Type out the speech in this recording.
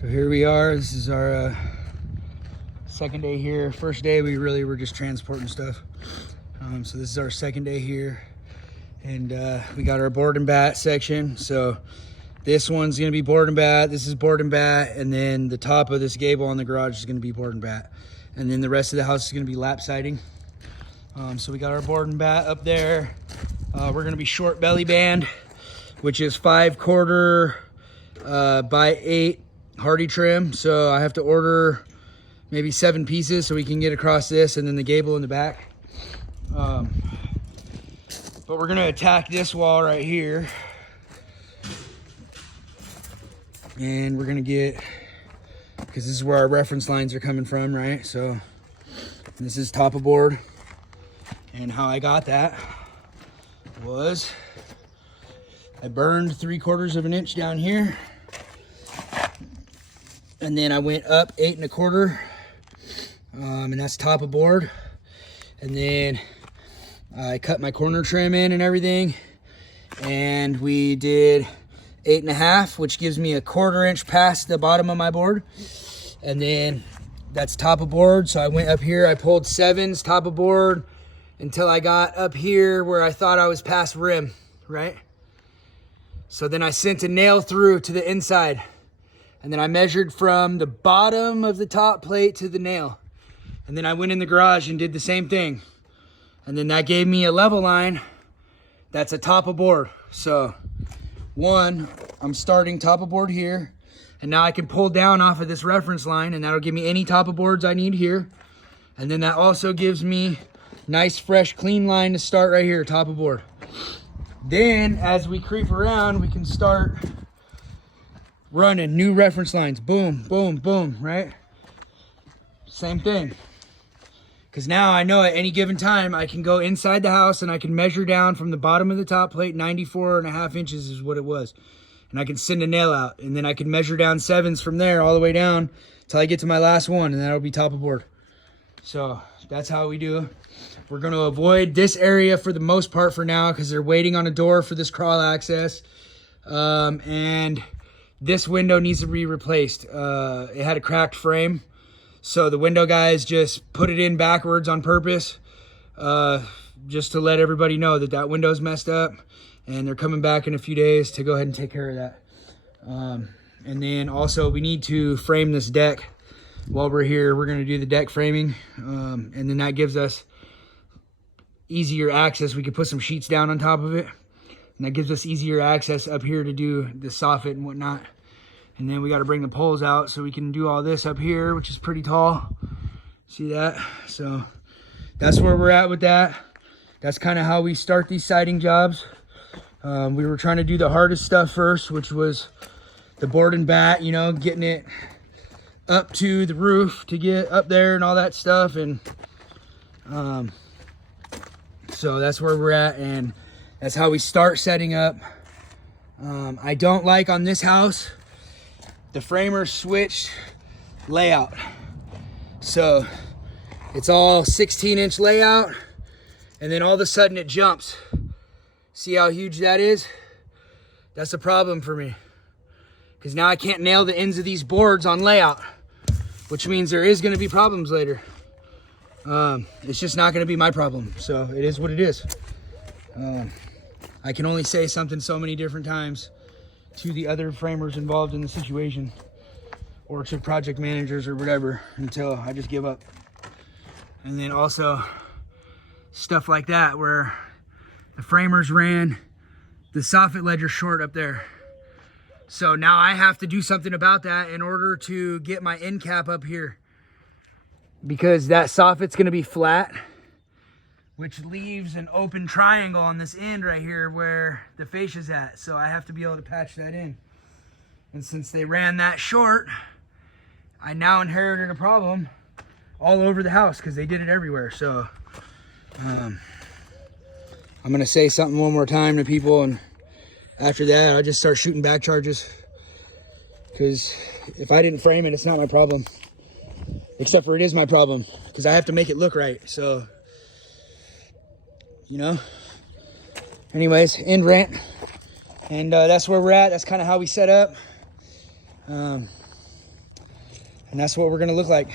So here we are. This is our second day here. First day we really were just transporting stuff. So this is our second day here, and we got our board and bat section. So this one's gonna be board and bat, this is board and bat, and then the top of this gable on the garage is gonna be board and bat. And then the rest of the house is gonna be lap siding. So we got our board and bat up there. We're gonna be short belly band, which is 5/4 by 8 hardy trim. So I have to order maybe 7 pieces so we can get across this, and then the gable in the back. But we're gonna attack this wall right here, and we're gonna get, because this is where our reference lines are coming from, right? So this is top of board, and how I got that was I burned 3/4 of an inch down here, and then I went up 8 1/4, and that's top of board. And then I cut my corner trim in and everything, and we did 8 1/2, which gives me a 1/4 inch past the bottom of my board. And then that's top of board. So I went up here, I pulled 7s top of board until I got up here where I thought I was past rim, right? So then I sent a nail through to the inside, and then I measured from the bottom of the top plate to the nail. And then I went in the garage and did the same thing. And then that gave me a level line that's a top of board. So one, I'm starting top of board here, and now I can pull down off of this reference line, and that'll give me any top of boards I need here. And then that also gives me nice, fresh, clean line to start right here, top of board. Then as we creep around, we can start running new reference lines. Boom, boom, boom, right? Same thing. Because now I know at any given time, I can go inside the house and I can measure down from the bottom of the top plate. 94 1/2 inches is what it was. And I can send a nail out, and then I can measure down 7s from there all the way down till I get to my last one, and that'll be top of board. So that's how we do. We're going to avoid this area for the most part for now, because they're waiting on a door for this crawl access. And this window needs to be replaced. It had a cracked frame. So the window guys just put it in backwards on purpose, just to let everybody know that that window's messed up, and they're coming back in a few days to go ahead and take care of that. And then also we need to frame this deck while we're here. We're going to do the deck framing, and then that gives us easier access. We could put some sheets down on top of it, and that gives us easier access up here to do the soffit and whatnot. And then we got to bring the poles out so we can do all this up here, which is pretty tall. See that? So that's where we're at with that. That's kind of how we start these siding jobs. We were trying to do the hardest stuff first, which was the board and bat, you know, getting it up to the roof to get up there and all that stuff. And so that's where we're at, and that's how we start setting up. I don't like on this house, the framer switched layout. So it's all 16-inch layout, and then all of a sudden it jumps. See how huge that is? That's a problem for me, because now I can't nail the ends of these boards on layout, which means there is going to be problems later. It's just not going to be my problem. So it is what it is. I can only say something so many different times to the other framers involved in the situation, or to project managers or whatever, until I just give up. And then also stuff like that where the framers ran the soffit ledger short up there. So now I have to do something about that in order to get my end cap up here, because that soffit's going to be flat, which leaves an open triangle on this end right here where the fascia's at. So I have to be able to patch that in. And since they ran that short, I now inherited a problem all over the house, because they did it everywhere. So I'm going to say something one more time to people, and after that I'll just start shooting back charges, because if I didn't frame it, it's not my problem. Except for it is my problem, because I have to make it look right. So, you know, anyways, end rant. And that's where we're at. That's kind of how we set up. And that's what we're gonna look like.